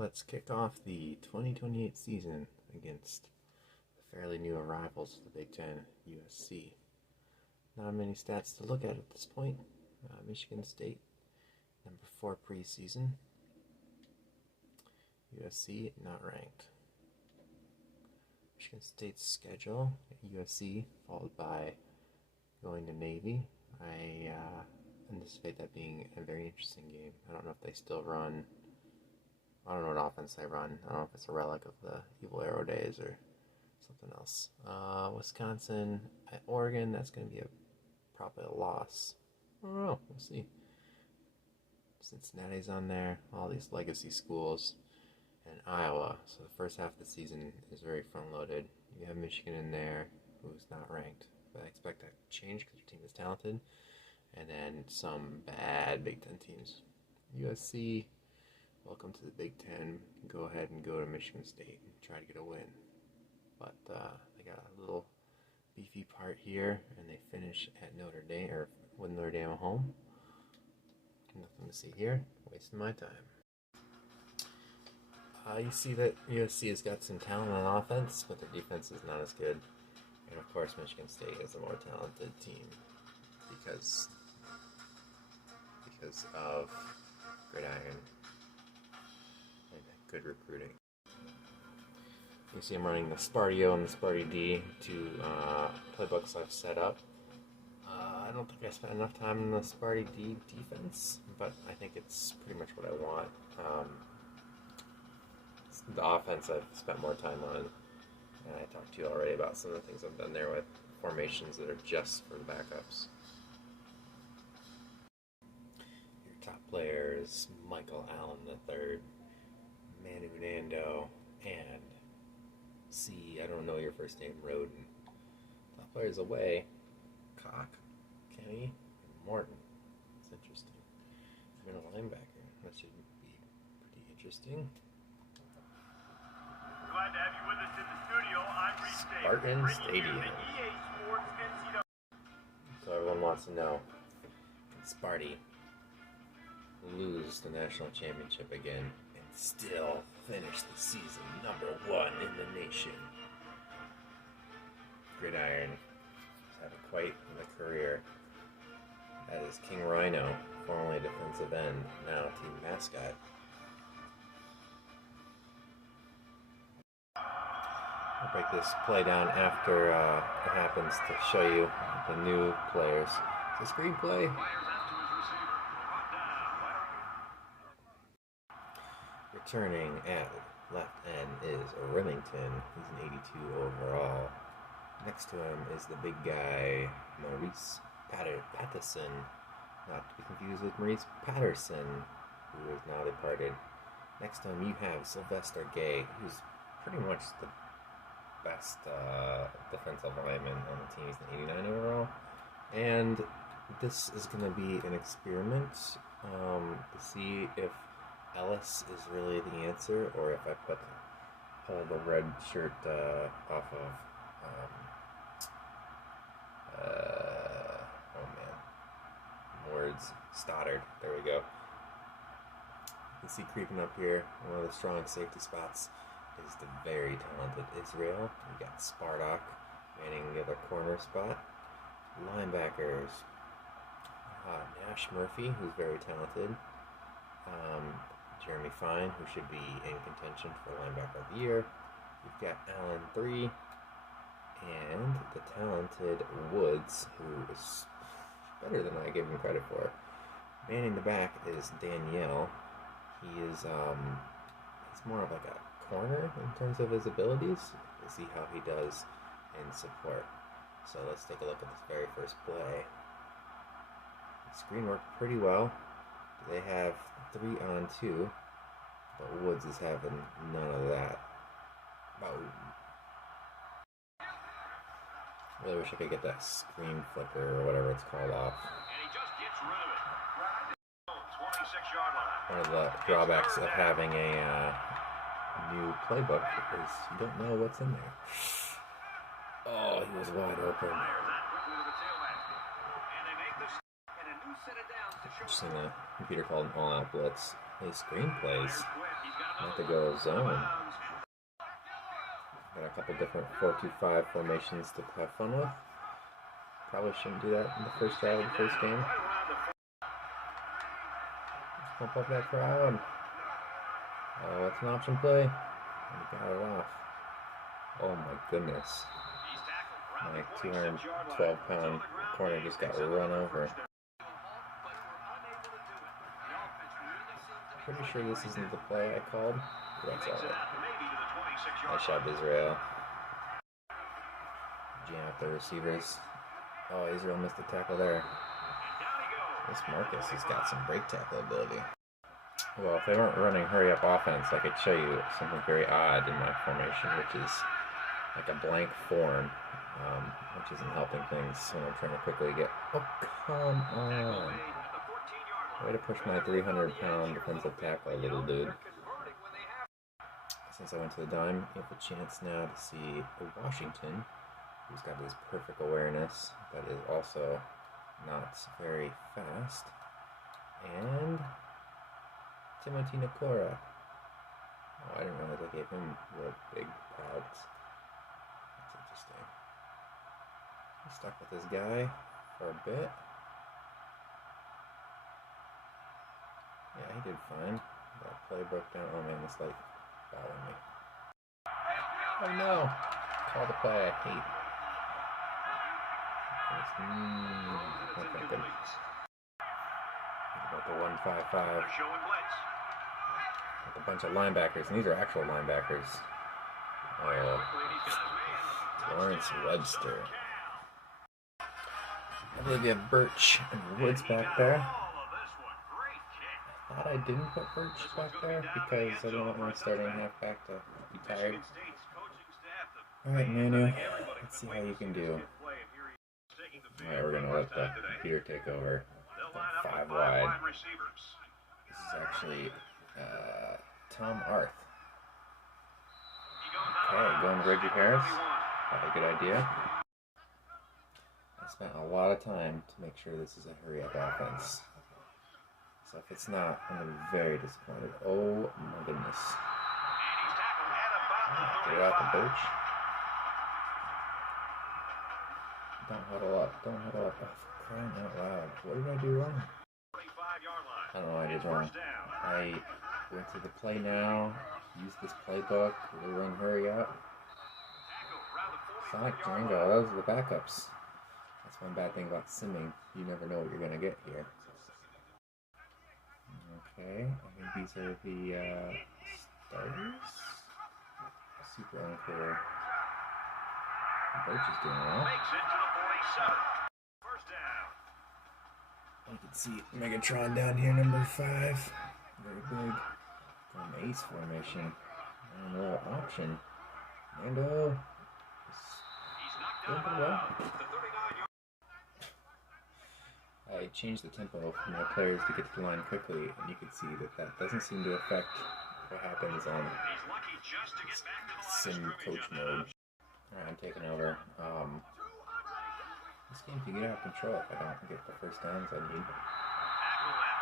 let's kick off the 2028 season against the fairly new arrivals of the Big Ten, USC. Not many stats to look at this point. Michigan State, number 4 preseason. USC, not ranked. Michigan State's schedule, USC, followed by going to Navy. I anticipate that being a very interesting game. I don't know if they still run. I don't know what offense they run. I don't know if it's a relic of the Evil Arrow days or something else. Wisconsin at Oregon, that's going to be probably a loss. I don't know. We'll see. Cincinnati's on there. All these legacy schools. And Iowa. So the first half of the season is very front-loaded. You have Michigan in there, who's not ranked. But I expect that to change because your team is talented. And then some bad Big Ten teams. USC, welcome to the Big Ten. Go ahead and go to Michigan State and try to get a win. But they got a little beefy part here, and they finish at Notre Dame, or with Notre Dame at home. Nothing to see here. Wasting my time. You see that USC has got some talent on offense, but their defense is not as good. And of course, Michigan State is a more talented team because of gridiron and good recruiting. You see I'm running the Sparty-O and the Sparty-D, two playbooks I've set up. I don't think I spent enough time in the Sparty-D defense, but I think it's pretty much what I want. The offense I've spent more time on, and I talked to you already about some of the things I've done there with formations that are just for the backups. Your top players, Michael Allen III, Manu Nando, and I don't know your first name, Roden. Top players away, Cock, Kenny, and Morton. It's interesting. Middle linebacker. That should be pretty interesting. Glad to have you with us in the studio. I'm Reed Spartan Stadium. So everyone wants to know, can Sparty lose the national championship again and still finish the season #1 in the nation? Gridiron is having quite the career. That is King Rhino, formerly defensive end, now team mascot. I'll break this play down after it happens to show you the new players. It's a screenplay. Returning at left end is Remington. He's an 82 overall. Next to him is the big guy, Maurice Patterson. Not to be confused with Maurice Patterson, who is now departed. Next to him you have Sylvester Gay, who's pretty much the best defensive lineman on the team. He's an 89 overall. And this is going to be an experiment to see if Ellis is really the answer, or if I pull the red shirt off of Stoddard. There we go. You can see creeping up here, one of the strong safety spots is the very talented Israel. We got Spartak manning the other corner spot. Linebackers, Nash Murphy, who's very talented. Jeremy Fine, who should be in contention for linebacker of the year. You've got Allen 3, and the talented Woods, who is better than I gave him credit for. Manning the back is Danielle. He is he's more of like a corner in terms of his abilities. We'll see how he does in support. So let's take a look at this very first play. The screen worked pretty well. They have 3-on-2, but Woods is having none of that. I really wish I could get that screen flicker or whatever it's called off. One of the drawbacks of having a new playbook is you don't know what's in there. Oh, he was wide open. Interesting, a computer called an all-out blitz. These screenplays. Not to go zone. Got a couple different 4-2-5 formations to have fun with. Probably shouldn't do that in the first drive of the first game. Let's pump up that crowd. Oh, it's an option play. And he got it off. Oh my goodness. My 212-pound corner just got run over. Pretty sure this isn't the play I called. That's alright. Nice shot, Israel. Jam up the receivers. Oh, Israel missed the tackle there. This Marcus has got some break tackle ability. Well, if they weren't running hurry-up offense, I could show you something very odd in my formation, which is like a blank form, which isn't helping things when I'm trying to quickly get... Oh, come on. Way to push my 300-pound defensive tackle, little dude. Since I went to the dime, you have a chance now to see Washington, who's got this perfect awareness, but is also not very fast. And Timothy Nakora. Oh, I didn't realize I gave him real big pads. That's interesting. I'm stuck with this guy for a bit. Yeah, he did fine. That play broke down. Oh man, this light bothering me. Oh no! Call the play I hate. Okay, good. About the 155. With a bunch of linebackers, and these are actual linebackers. Lawrence Webster. I believe you have Birch and Woods back there. I thought I didn't put Birch back there because I didn't want my starting halfback to be tired. Alright, Manu, let's see how you can do. Alright, we're going to let the computer take over. 5 wide. This is actually Tom Arth. Okay, going to Reggie Harris. Probably a good idea. I spent a lot of time to make sure this is a hurry-up offense. So if it's not, I'm going to be very disappointed. Oh my goodness. Throw out the Birch. Don't huddle up. Don't huddle up. Oh, for crying out loud. What did I do wrong? I don't know what I did wrong. I went to the play now, used this playbook, we run hurry up. Sonic Django, those are the backups. That's one bad thing about simming. You never know what you're going to get here. Okay, I think these are the starters. Super unclear. Birch is doing well. You can see Megatron down here, number 5. Very big. Going ace formation. And a little option. Mando. Doing pretty well. I changed the tempo for my players to get to the line quickly, and you can see that that doesn't seem to affect what happens on sim coach mode. Alright, I'm taking over. This game can get out of control if I don't get the first downs I need.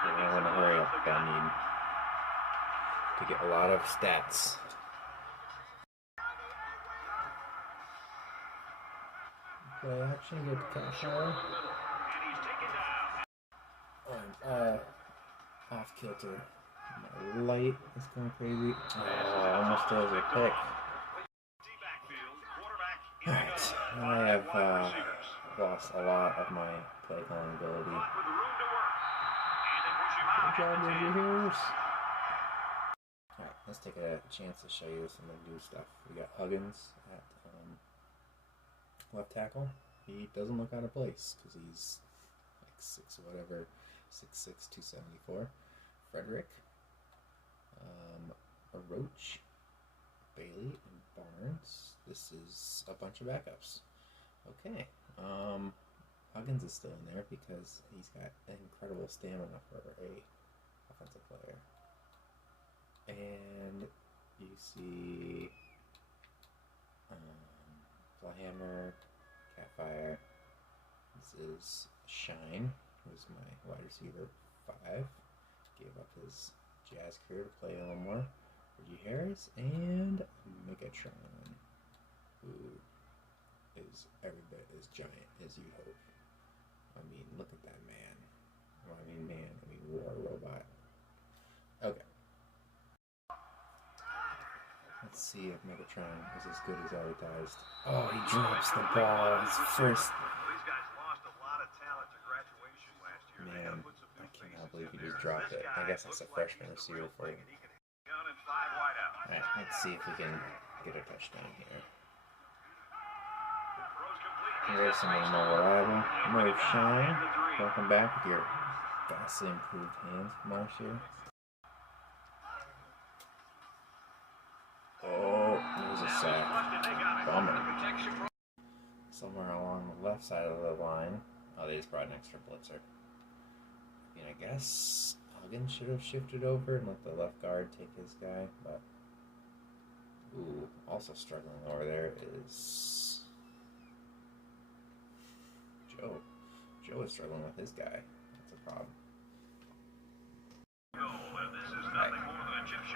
But I want to hurry up if I need to get a lot of stats. Play action, get the cash out. Off kilter. My light is going crazy. Oh, almost does a pick. Alright, I have lost a lot of my play calling ability. Good job, Reggie Harris. Alright, let's take a chance to show you some of the new stuff. We got Huggins at left tackle. He doesn't look out of place because he's like 6 whatever, 6'6", 274. Frederick, a Roach, Bailey, and Barnes. This is a bunch of backups. Okay, Huggins is still in there because he's got incredible stamina for a offensive player. And you see Flyhammer, Catfire. This is Shine, who's my wide receiver 5. Gave up his Jazz career to play a little more. Harris and Megatron, who is every bit as giant as you'd hope. I mean, look at that man. Well, I mean war robot. Okay. Let's see if Megatron is as good as advertised. Oh, he drops the ball. His first. These guys lost a lot of talent to graduation last year. Man, I cannot believe he just dropped it. I guess that's a freshman receiver for you. Alright, let's see if we can get a touchdown here. Here's someone more reliable. Move Shine. Welcome back with your vastly improved hands from last year. Oh, there's a sack. Bummer. Somewhere along the left side of the line. Oh, they just brought an extra blitzer. I mean, I guess Huggins should have shifted over and let the left guard take his guy, but ooh, also struggling over there is Joe. Joe is struggling with his guy. That's a problem. Right.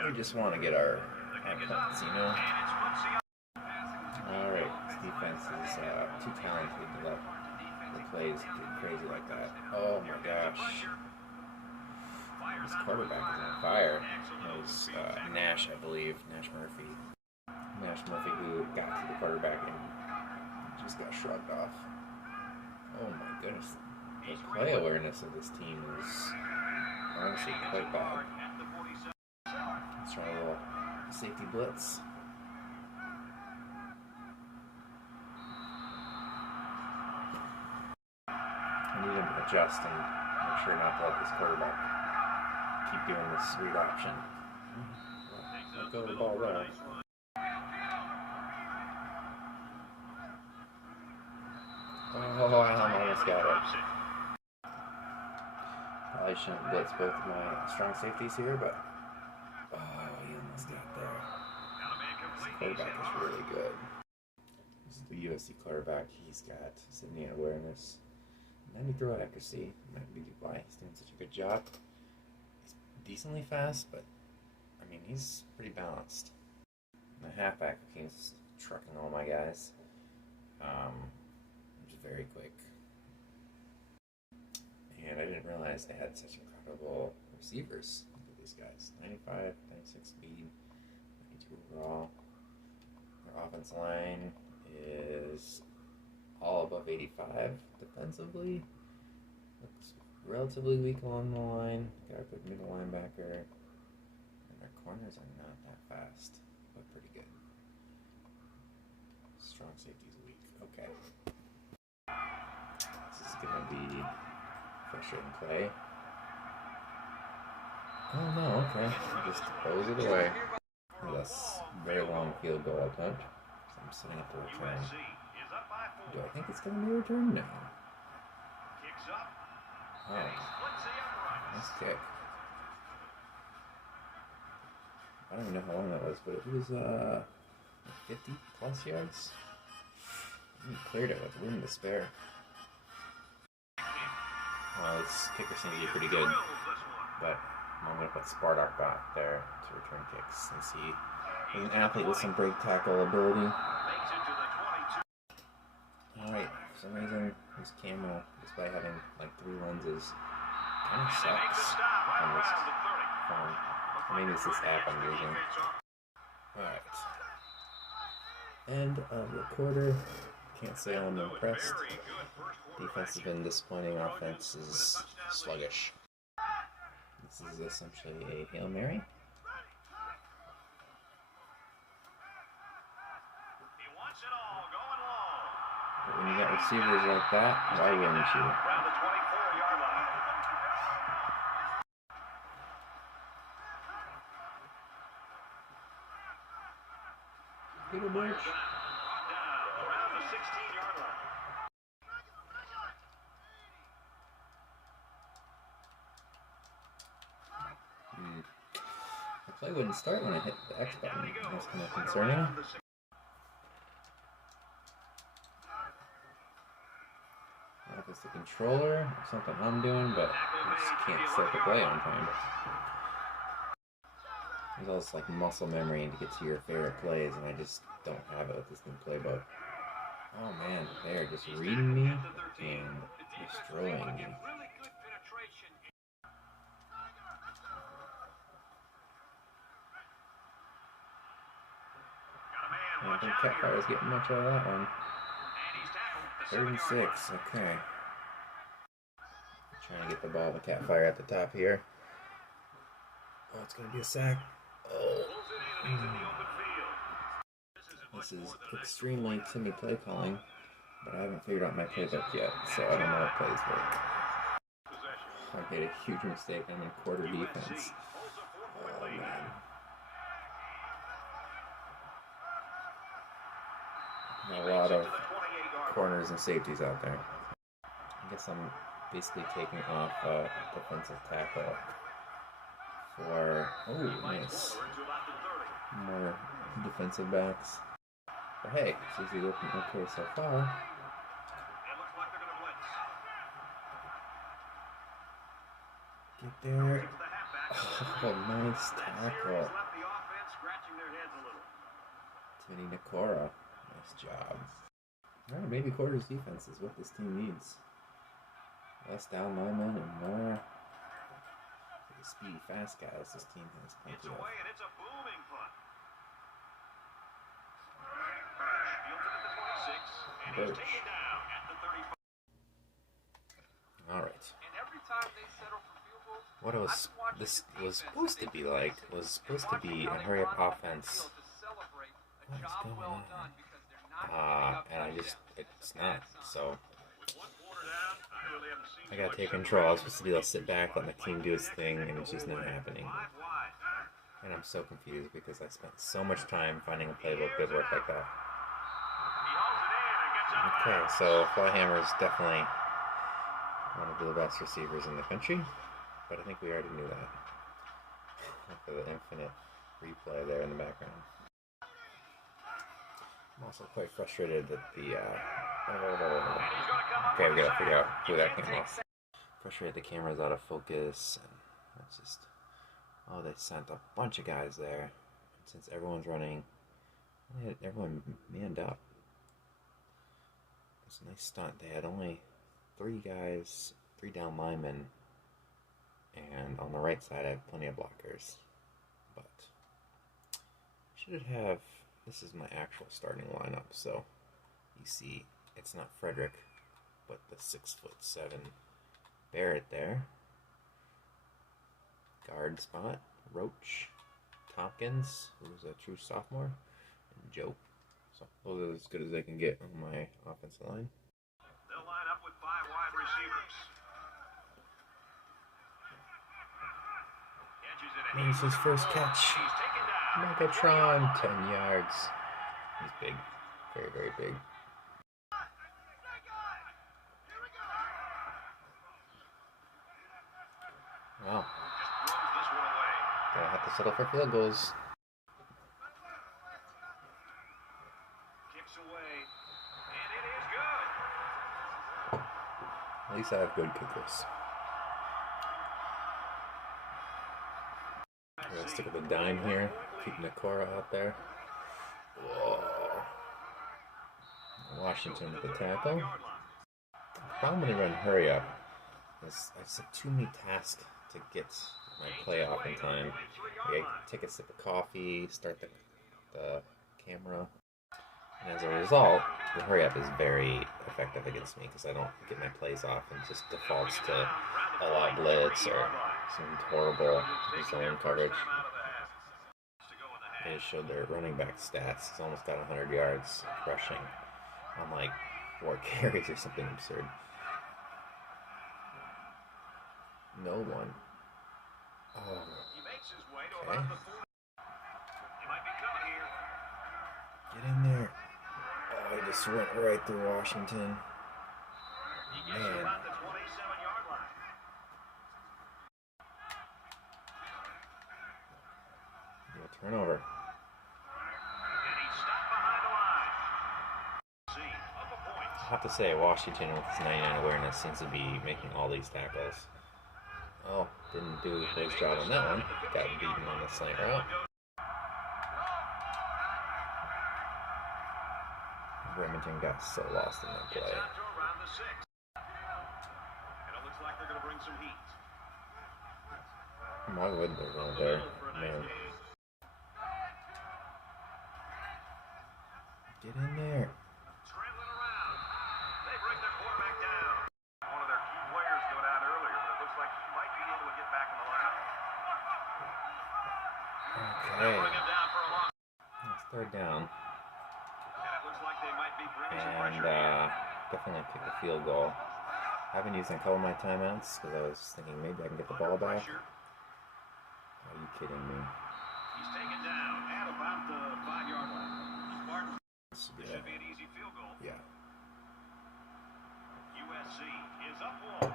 We just want to get our points, you know? Alright, this defense is too talented to let the plays get crazy like that. Oh my gosh. This quarterback is on fire. It was Nash, I believe. Nash Murphy, who got to the quarterback and just got shrugged off. Oh my goodness. The play awareness of this team is honestly quite bad. Let's try a little safety blitz. I need him to adjust and make sure not to let this quarterback keep doing this sweet option. Let go of the ball there. Oh, I almost got it. Probably shouldn't blitz both of my strong safeties here, but oh, he almost got there. This quarterback is really good. This is the USC quarterback. He's got Sydney awareness. 90 throw accuracy. Might be why he's doing such a good job. He's decently fast, but I mean, he's pretty balanced. The halfback, he's trucking all my guys. Which is very quick. And I didn't realize they had such incredible receivers. Look at these guys. 95, 96 speed, 92 overall. Their offensive line is all above 85 defensively. Looks relatively weak along the line. Got a good middle linebacker. And their corners are not that fast, but pretty good. Strong safety's weak. Okay. This is going to be frustrating play. Oh no, okay. Just throws it away. That's a very long field goal attempt. So I'm setting up the return. Do I think it's going to be returned? No. Oh. Nice kick. I don't even know how long that was, but it was 50 plus yards. He cleared it with room to spare. Well, this kicker seems to be pretty good, but I'm going to put Spartak back there to return kicks and see. He's an athlete with some break tackle ability. Alright, for some reason, this camera, despite having like 3 lenses, kind of sucks on this phone. Maybe it's this app I'm using. Alright. End of the quarter. Can't say I'm impressed. Defense has been disappointing, offense is sluggish. This is essentially a Hail Mary. But when you got receivers like that, why wouldn't you? Little bitch. The play wouldn't start when I hit the X button. That's kind of concerning. I don't know if it's the controller or something I'm doing, but I just can't start the play on time. There's all this like muscle memory to get to your favorite plays, and I just don't have it with this new playbook. Oh man, they are just reading me and destroying me. I don't think Catfire's getting much out of that one. 3rd and 6, okay. Trying to get the ball to Catfire at the top here. Oh, it's going to be a sack. Oh. This is extremely Timmy play calling, but I haven't figured out my playbook yet, so I don't know what plays work. I made a huge mistake. I'm in quarter defense. Oh, man. A lot of corners and safeties out there. I guess I'm basically taking off defensive tackle for, oh, nice, more defensive backs. But hey, it's usually looking okay so far. Get there. Oh, nice tackle. Timmy Nakora. Nice job. Alright, maybe quarters defense is what this team needs. Less down linemen and more speedy, fast guys. This team has plenty of. Birch. Alright. What this was supposed to be like was supposed to be a hurry up offense. What's going on? And it's not. So I gotta take control. I was supposed to be able to sit back, let my team do its thing, and it's just not happening. And I'm so confused because I spent so much time finding a playbook that worked like that. Okay, so Flyhammer is definitely one of the best receivers in the country, but I think we already knew that. Look at the infinite replay there in the background. I'm also quite frustrated that the okay, we gotta figure out who that came off. Frustrated the camera's out of focus, and it's just, oh, they sent a bunch of guys there. And since everyone's running, everyone manned up. It's a nice stunt. They had only 3 guys, 3 down linemen, and on the right side I had plenty of blockers. But should have. This is my actual starting lineup, so you see it's not Frederick, but the 6'7" Barrett there. Guard spot, Roach, Tompkins, who's a true sophomore, and Joe. So those are as good as I can get on my offensive line. They'll line up with 5 wide receivers. Here's his first catch. Megatron, 10 yards. He's big. Very, very big. Wow. Gonna have to settle for field goals. Kicks away, and it is good. At least I have good kickers. I'm gonna stick with the dime here. Keep Nakora out there. Whoa. Washington with the tackle. The problem when they run hurry up is I set too many tasks to get my play off in time. I take a sip of coffee, start the camera, and as a result, the hurry up is very effective against me because I don't get my plays off and just defaults to all-out blitz or some horrible zone coverage. They just showed their running back stats. He's almost got 100 yards rushing on like 4 carries or something absurd. No one. Oh, okay. Get in there. Oh, he just went right through Washington. Man. Turnover. I have to say, Washington with his 99 awareness seems to be making all these tackles. Oh, didn't do his job on that one. Got beaten on the slant route. Remington got so lost in that play. It's out to around the 6. And it looks like they're going to bring some heat. Why wouldn't they go there? Man. Get in there. Scrambling around. They bring their quarterback down. One of their key players go down earlier, but it looks like he might be able to get back in the lineup. Okay. Bring him down for a loss. It's third down. And it looks like they might be bringing some And pressure in. definitely kick a field goal. I haven't used a couple of my timeouts because I was thinking maybe I can get the ball back. Pressure. Are you kidding me? He's taken down at about the 5-yard line. Spartans. This Yeah. should be an easy field goal. Yeah. USC is up one.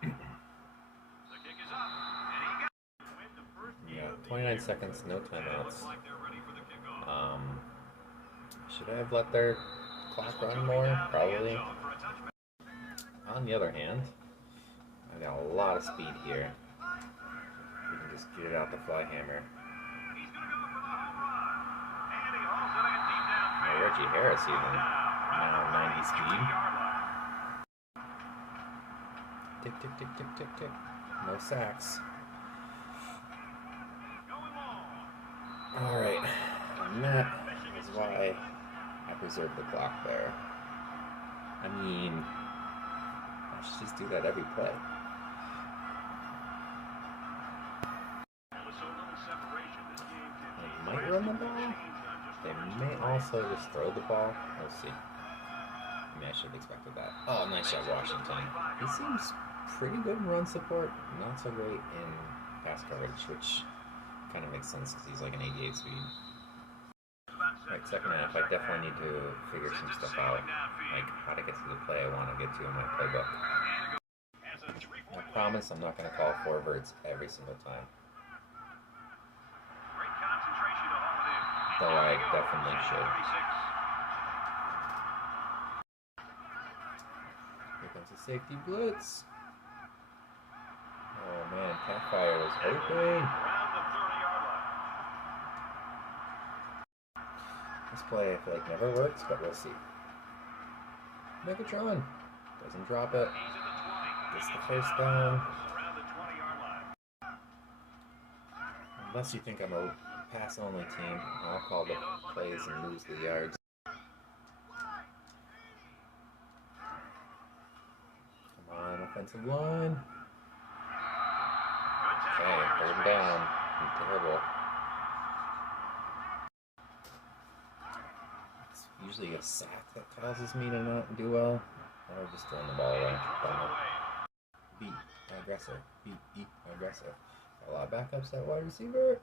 The kick is up, and he got it. Win the first game Yeah. of the 29 year. seconds, no And it looks timeouts. like they're ready for the kickoff. Should I have let their clock run more? Probably. On the other hand, I got a lot of speed here. We can just get it out the fly hammer. He's going to go for the home run. And he hauls it in deep downfield. Reggie Harris even. Now 90 speed. Tick, tick, tick, tick, tick, tick. No sacks. Alright. And that is why I preserved the clock there. I mean, I should just do that every play. They might run the ball. They may also just throw the ball. We'll see. I mean, I should have expected that. Oh, nice shot, Washington. He seems pretty good in run support. Not so great in pass coverage, which kind of makes sense because he's like an 88 speed. Right, second half, I definitely need to figure some stuff out. Like how to get to the play I want to get to in my playbook. I promise I'm not going to call forwards every single time. Though I definitely should. Here comes the safety blitz. Oh man, Catfire was open. This play I feel like never works, but we'll see. Megatron doesn't drop it. Gets the first down. Unless you think I'm a pass-only team, I'll call the plays and lose the yards. Come on, offensive line. Okay, third down. Terrible. It's usually a sack that causes me to not do well. Or just throwing the ball away. Be aggressive. Be aggressive. Got a lot of backups at wide receiver.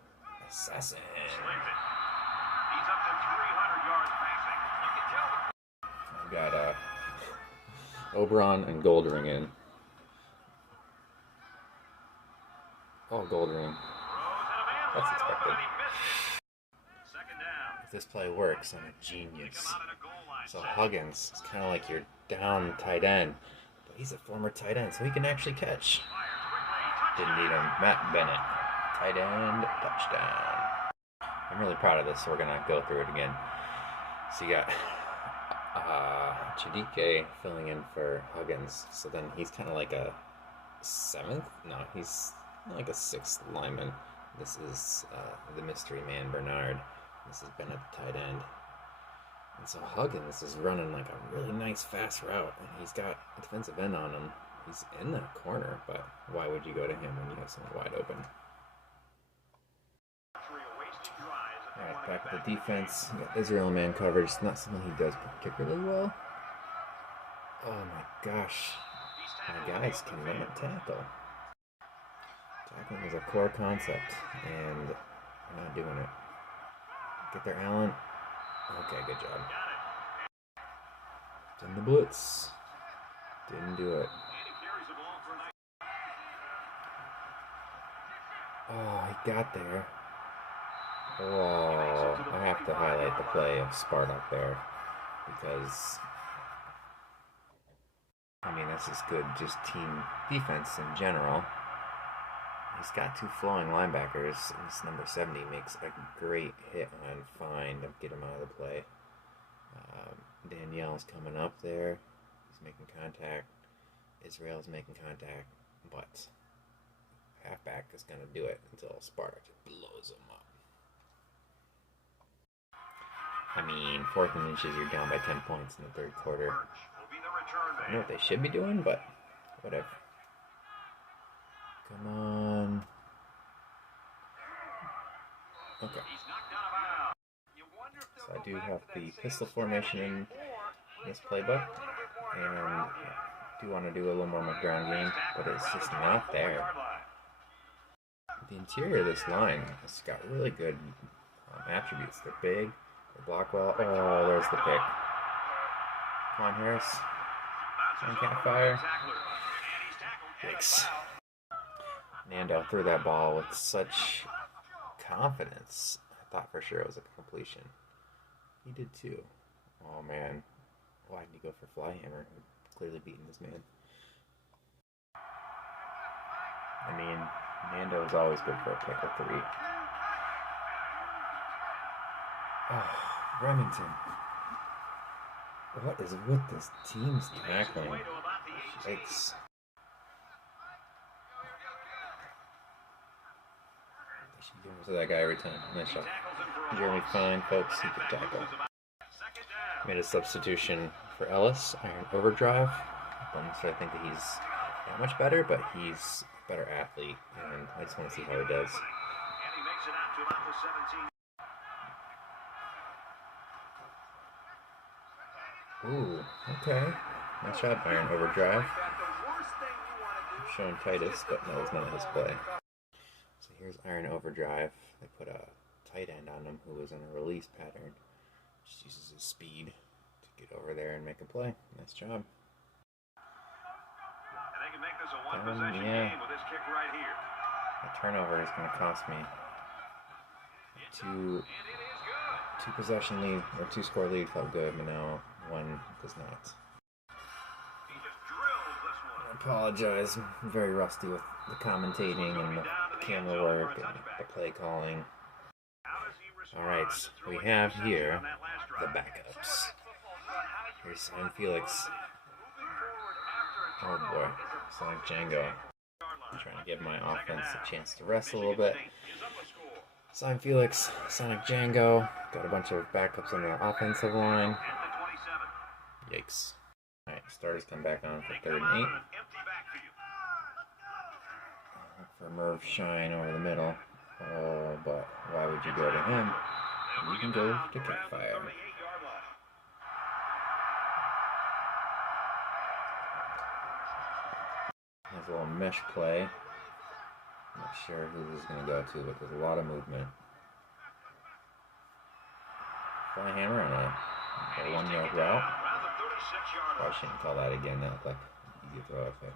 Assassin. He's up to 300 yards passing. You can tell. I've got Oberon and Goldring in. Oh, Goldring. That's expected. If this play works, I'm a genius. So Huggins is kind of like your down tight end, but he's a former tight end, so he can actually catch. Didn't need him. Matt Bennett, tight end, touchdown. I'm really proud of this, so we're gonna go through it again. So you got Chidike filling in for Huggins, so then he's kind of like a seventh. No, he's like a sixth lineman. This is the mystery man Bernard. This is Bennett, the tight end. And so Huggins is running like a really nice fast route, and he's got a defensive end on him. He's in the corner, but why would you go to him when you have someone wide open? Alright, back at the defense. We got Israel man coverage. Not something he does particularly well. Oh my gosh. My guys cannot tackle. Tackling is a core concept, and they're not doing it. Get there, Allen. Okay, good job. Done the blitz. Didn't do it. Oh, he got there. Oh, I have to highlight the play of Spartak there because, I mean, this is good just team defense in general. He's got two flowing linebackers, and this number 70 makes a great hit on Fine to get him out of the play. Danielle's coming up there. He's making contact. Israel's making contact, but halfback is going to do it until Sparta blows him up. I mean, 4th and inches, you're down by 10 points in the 3rd quarter. I know what they should be doing, but whatever. Come on. Okay. So I do have the pistol formation in this playbook, and I do want to do a little more ground game, but it's just not there. The interior of this line has got really good attributes. They're big, they block well. Oh, there's the pick. Come on, Harris. And can't fire. Yikes. Nando threw that ball with such confidence. I thought for sure it was a completion. He did too. Oh man. Why didn't he go for Flyhammer? Clearly beating this man. I mean, Nando is always good for a pick or 3. Oh, Remington. What is with this team's tackling? Yikes. They should give it to that guy every time. Nice shot. Jeremy Fine, folks, he could tackle. Made a substitution for Ellis, Iron Overdrive. Don't necessarily think that he's that much better, but he's a better athlete, and I just want to see how he does. Ooh, okay. Nice job, Iron Overdrive. Showing Titus, but no, it's not his play. So here's Iron Overdrive. They put a tight end on him who was in a release pattern. Just uses his speed to get over there and make a play. Nice job. And they can make this a one-possession game with this kick right here. The turnover is going to cost me two possession lead, or 2-score lead felt good, but now 1 does not. I apologize. I'm very rusty with the commentating and the camera work and the play calling. Alright, we have here the backups. Here's Simon Felix. Oh boy, Sonic Django. I'm trying to give my offense a chance to rest a little bit. Simon Felix, Sonic Django. Got a bunch of backups on the offensive line. Yikes. Alright, starters come back on for 3rd and 8. For Merv Shine over the middle. Oh, but why would you go to him? You can go to Catfire. There's a little mesh play. Not sure who this is going to go to, but there's a lot of movement. Flyhammer on a 1-yard route. I shouldn't call that again. That looked like an easy throw, I think.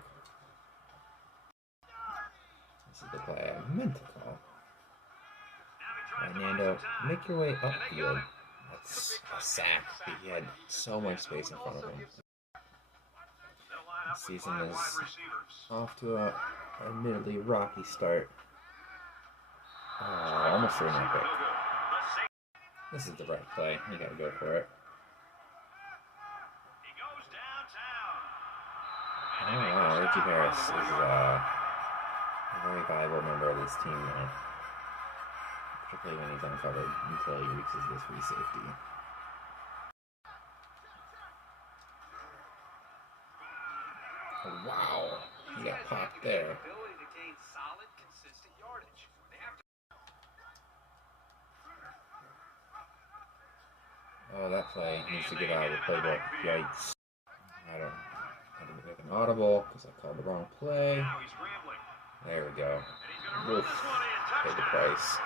This is the play I meant to call. Alright, Nando, make your way upfield. That's a sack. He had so much space in front of him. The season is off to a admittedly rocky start. Almost threw an epic. This is the right play. You gotta go for it. Oh wow, Reggie Harris is a very valuable member of this team now. Particularly when he's uncovered until he reaches this free safety. Oh, wow, he got popped there. Oh, that play needs to get out of the playbook. Yikes. I didn't make an audible because I called the wrong play. There we go. Oof. Paid the price.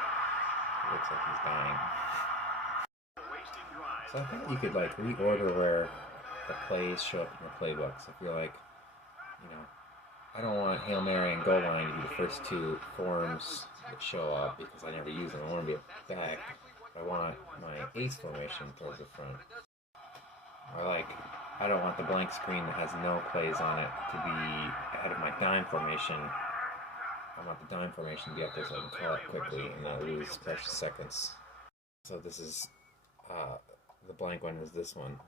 Looks like he's dying. So I think you could like reorder where the plays show up in the playbook. So if you're like, you know, I don't want Hail Mary and goal line to be the first 2 forms that show up because I never use them. I want to be a back. I want my ace formation towards the front. Or like, I don't want the blank screen that has no plays on it to be ahead of my dime formation. I want the dime formation to be up there so I can call it quickly and not lose precious seconds. So this is the blank one is this one,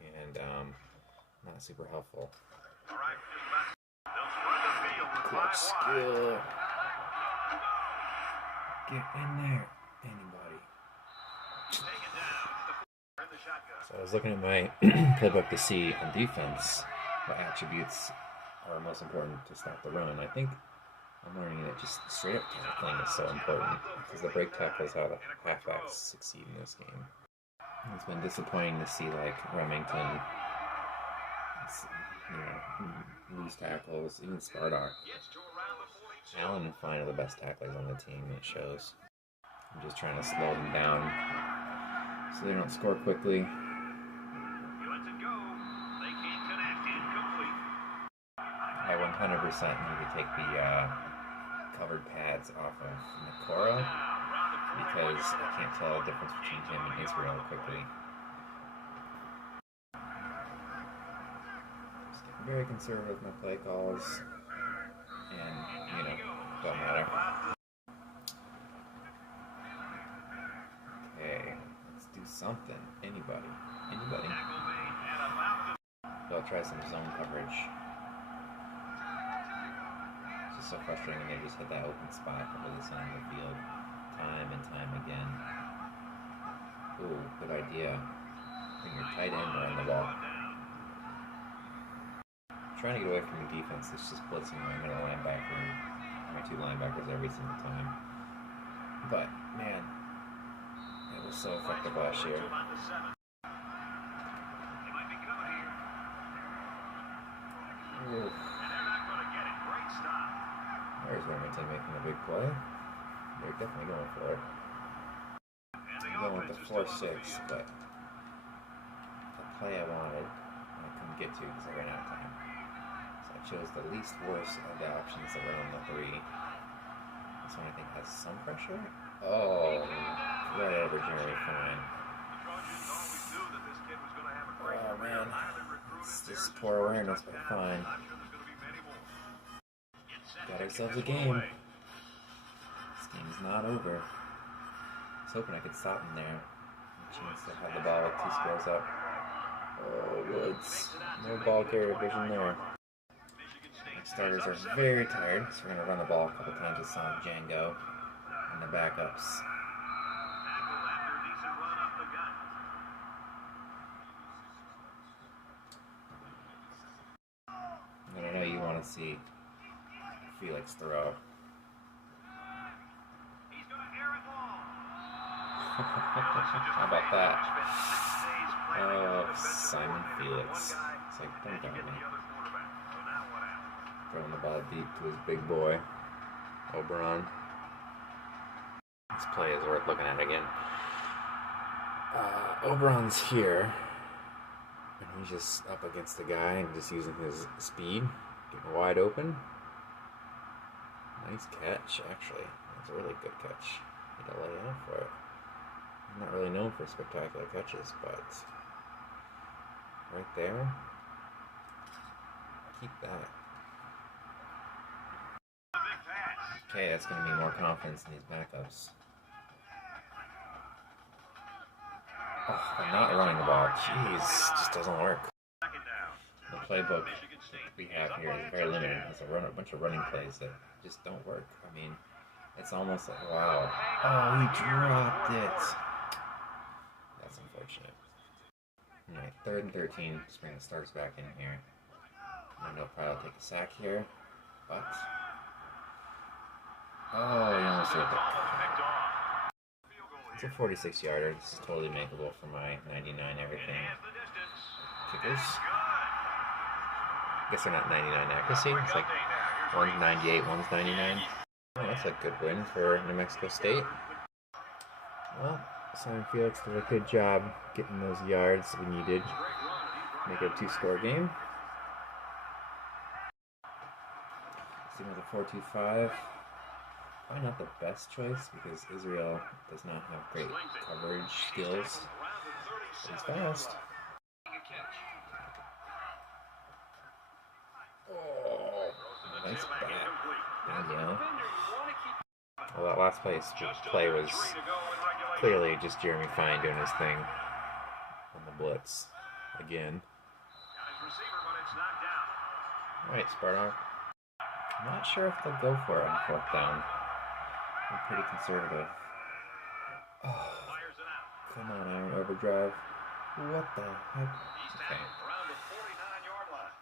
and not super helpful. Clutch skill. Get in there, anybody. So I was looking at my playbook to see on defense what attributes are most important to stop the run. I think I'm learning that just straight up tackling is so important because the break tackle is how the halfbacks succeed in this game. It's been disappointing to see like Remington, lose tackles, even Spartak. Allen and Fine are the best tacklers on the team, it shows. I'm just trying to slow them down so they don't score quickly. I 100% need to take the covered pads off of Nakora because I can't tell the difference between him and Israel quickly. Just getting very conservative with my play calls, and don't matter. Okay, let's do something. Anybody? I'll try some zone coverage. It's just so frustrating when they just hit that open spot over the center of the field time and time again. Ooh, good idea. Bring your tight end around the ball. I'm trying to get away from the defense that's just blitzing my middle linebacker and my two linebackers every single time. But, man, it was so effective last year. Ooh. There's Remington making a big play. They're definitely going for it. I'm going with the 4-6, but the play I wanted, I couldn't get to because I ran out of time. So I chose the least worst of the options that were on the 3. This one I think has some pressure. Oh, right over Jeremy Fine. Oh man, it's just poor awareness, but fine. Got ourselves a game. This game's not over. I was hoping I could stop him there. A chance to have the ball with 2 scores up. Oh, Woods. No ball carrier vision there. My starters are very tired, so we're going to run the ball a couple times with Sonic Django and the backups. And I know you want to see Felix throw. How about that? Oh, Simon Felix. It's like, don't doubt me. Throwing the ball deep to his big boy, Oberon. This play is worth looking at again. Oberon's here, and he's just up against the guy and just using his speed, getting wide open. Nice catch, actually. That's a really good catch. Need to lay out for it. I'm not really known for spectacular catches, but right there, keep that. Okay, that's going to be more confidence in these backups. Oh, I'm not running the ball. Jeez, just doesn't work. The playbook we have here is very limited. It's a bunch of running plays that just don't work. I mean, it's almost like, wow. Oh, he dropped it. That's unfortunate. Alright, 3rd and 13. Just bring the starters back in here. I know probably take a sack here, but oh, he almost hit it. It's a 46-yarder. This is totally makeable for my 99 everything. Kickers. I guess they're not 99 accuracy. It's like one's 98, one's 99. Oh, that's a good win for New Mexico State. Well, Simon Felix did a good job getting those yards we needed. Make it a 2-score game. Sticking with a 4-2-5. Probably not the best choice because Israel does not have great coverage skills. But he's fast. Oh, nice bat. Yeah. Well, that last play was clearly just Jeremy Fine doing his thing. blitz again. Got his receiver, but it's knocked down. Alright, Spartak. I'm not sure if they'll go for it on fourth down. I'm pretty conservative. Oh, Fires it out. come on, Iron Overdrive. What the heck? He's Okay. tackled around the 49-yard line.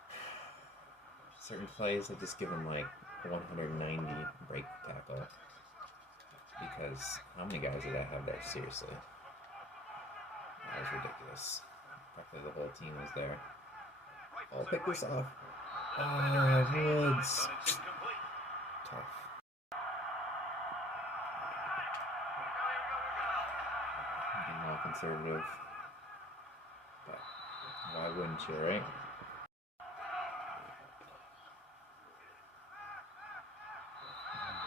Certain plays, I just give them like 190 break tackle. Because how many guys did I have there? Seriously. That was ridiculous. Practically the whole team was there. I'll pick this off. Oh, Woods. Tough. Being all conservative. But why wouldn't you, right?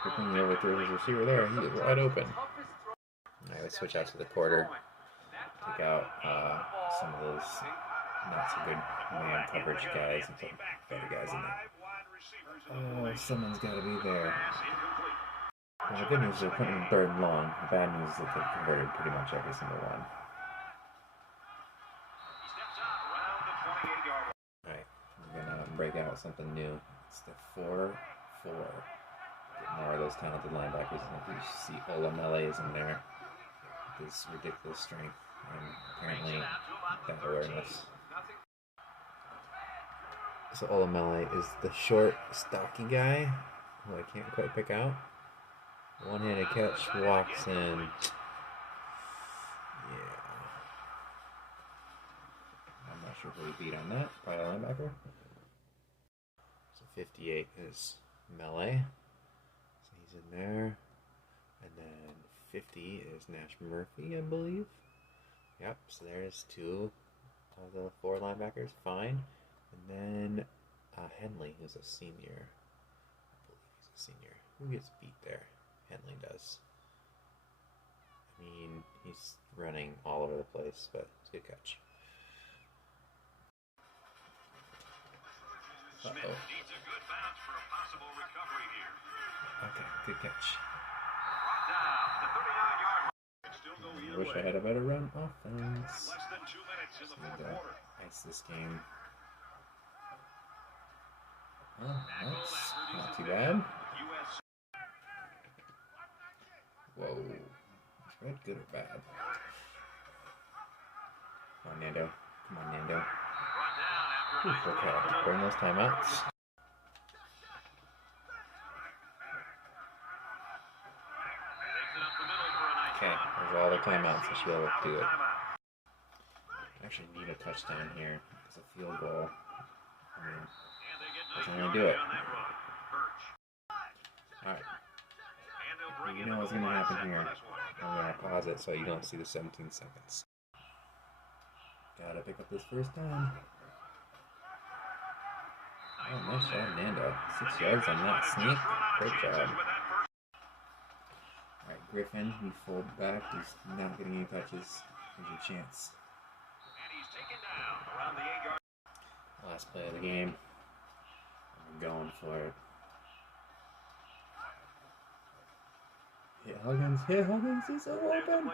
Flipping over through his receiver there. He is wide open. Alright, let's switch out to the quarter. Take out some of those not so good man coverage guys and put better guys in there. Oh, someone's got to be there. Well, the good news is they're putting third and long. The bad news is that they've converted pretty much every single one. Alright, we're going to break out something new. It's the 4-4. Get more of those talented linebackers. You see Olamele is in there with his ridiculous strength and apparently that awareness. So Olamele is the short, stocky guy who I can't quite pick out. One-handed catch, walks in. Yeah. I'm not sure who he beat on that. Probably a linebacker. So 58 is Melee. So he's in there. And then 50 is Nash Murphy, I believe. Yep, so there's two of the four linebackers. Fine. And then Henley, who's a senior. I believe he's a senior. Who gets beat there? Henley does. I mean, he's running all over the place, but it's a good catch. Smith needs a good bounce for a possible recovery here. Okay, good catch. Brought down the 39-yard line. Can still go I either wish way. I had a better run offense. Less than 2 minutes in the Need fourth to quarter. ice this game. Oh, that's not too bad. USC. Whoa. Is red good or bad? Come on, Nando. Come on, Nando. Brought down after a nice Okay, burn those timeouts. takes it up the middle for a nice Okay, run. there's all the timeouts. I should be able to do it. Timeout. I actually need a touchdown here. It's a field goal. I mean, And they get doesn't nice really do it. yardage on that run. Birch. Alright, And they'll bring you in know the what's goal going to line happen set here. for this one. I'm going to pause it so you don't see the 17 seconds. Gotta pick up this first down. Oh, nice shot, Nando. 6 yards on that sneak. Great job. Alright, Griffin, you fold back. He's not getting any touches. Here's your chance. And he's taken down around the 8-yard. Last play of the game. We're going for it. Hit Huggins. Hit Huggins. He's so open.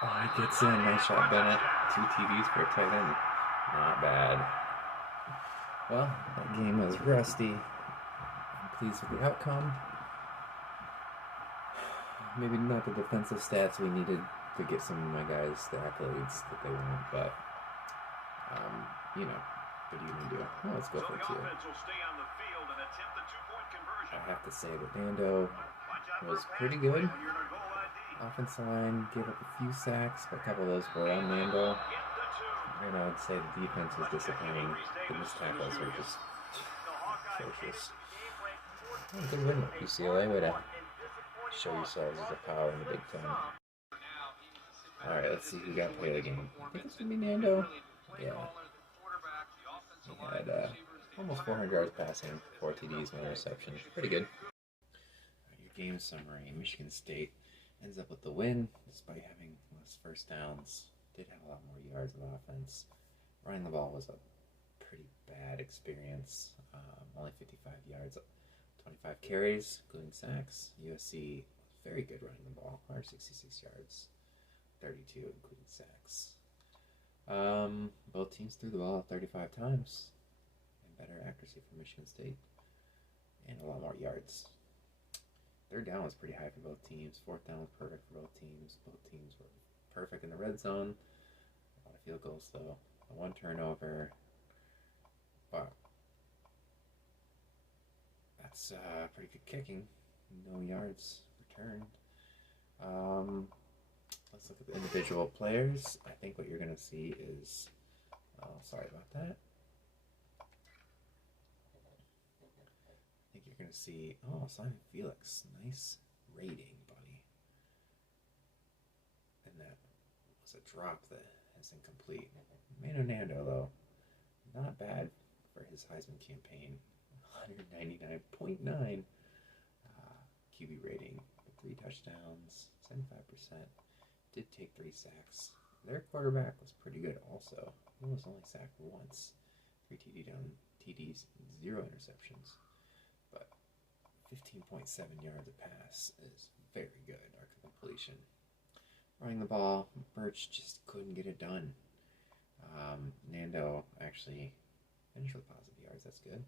Oh, he gets in. Nice shot, Bennett. 2 TVs for a tight end. Not bad. Well, that game was rusty. I'm pleased with the outcome. Maybe not the defensive stats we needed to get some of my guys the accolades that they want, but, you know, what are you going to do? Well, let's go for it, too. I have to say that Nando was pretty good. Offensive line gave up a few sacks, but a couple of those were on Nando. And I would say the defense was disappointing. The missed tackles were just atrocious. Oh, good win, UCLA. Way to show yourselves as a power in the Big Ten. Alright, let's see who got play of the game. I think it's going to be Nando. Yeah. He had almost 400 yards passing, 4 TDs, 1 reception. Pretty good. Your game summary. Michigan State ends up with the win, despite having less first downs. Did have a lot more yards of offense. Running the ball was a pretty bad experience. Only 55 yards, 25 carries, including sacks. USC was very good running the ball, 166 yards. 32, including sacks. Both teams threw the ball 35 times, and better accuracy for Michigan State, and a lot more yards. Third down was pretty high for both teams. Fourth down was perfect for both teams. Both teams were perfect in the red zone. A lot of field goals, though. One turnover. Wow. That's pretty good kicking. No yards returned. Let's look at the individual players. I think what you're going to see is... Oh, sorry about that. I think you're going to see... Oh, Simon Felix. Nice rating, buddy. And that was a drop that is incomplete. Mano Nando, though, not bad for his Heisman campaign. 199.9 QB rating. 3 touchdowns, 75%. Did take 3 sacks. Their quarterback was pretty good also. He was only sacked once. 3 TDs, 0 interceptions. But 15.7 yards a pass is very good. Arc completion. Running the ball, Birch just couldn't get it done. Nando actually finished with positive yards. That's good.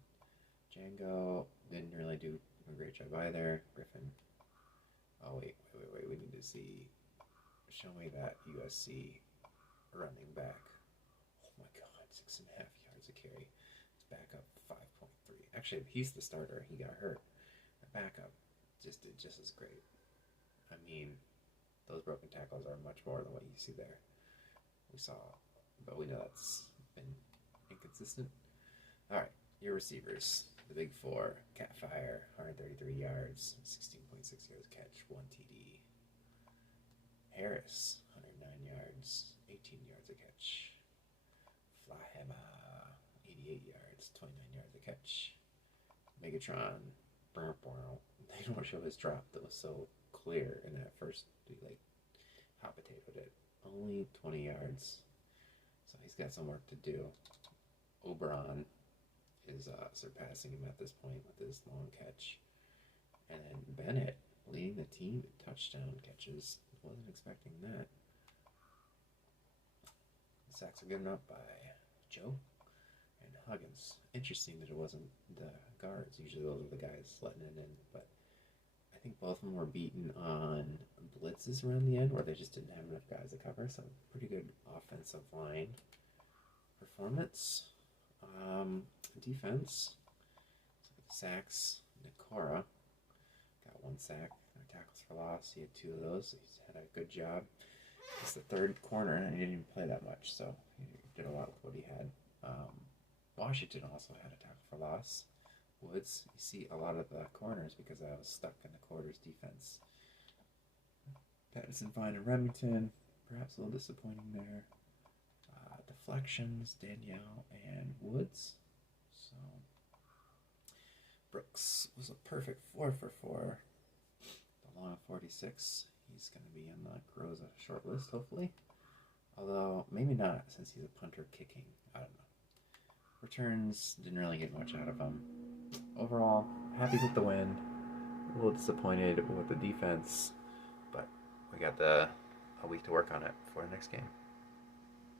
Django didn't really do a great job either. Griffin. Oh, wait. We need to see. Show me that USC running back. Oh my god, 6.5 yards a carry. His backup 5.3. Actually, he's the starter. He got hurt. The backup just did just as great. I mean, those broken tackles are much more than what you see there. We saw, but we know that's been inconsistent. All right, your receivers. The big four. Catfire, 133 yards, 16.6 yards catch, 1 TD. Harris, 109 yards, 18 yards a catch. Flahema, 88 yards, 29 yards a catch. Megatron, they don't show his drop that was so clear in that first, like, hot potatoed it. Only 20 yards, so he's got some work to do. Oberon is surpassing him at this point with his long catch. And then Bennett leading the team in touchdown catches. Wasn't expecting that. The sacks are given up by Joe and Huggins. Interesting that it wasn't the guards. Usually those are the guys letting it in. But I think both of them were beaten on blitzes around the end where they just didn't have enough guys to cover. So pretty good offensive line performance. Defense. Sacks. Nikora got 1 sack. No tackles for loss. He had 2 of those. He's had a good job. He's the third corner, and he didn't even play that much, so he did a lot with what he had. Washington also had a tackle for loss. Woods, you see a lot of the corners because I was stuck in the quarters defense. Patterson, Vine, and Remington, perhaps a little disappointing there. Deflections, Danielle and Woods. So Brooks was a perfect 4 for 4. The long 46. He's going to be in the Groza short list, hopefully. Although, maybe not, since he's a punter kicking. I don't know. Returns, didn't really get much out of him. Overall, happy with the win. A little disappointed with the defense. But we got a week to work on it before the next game.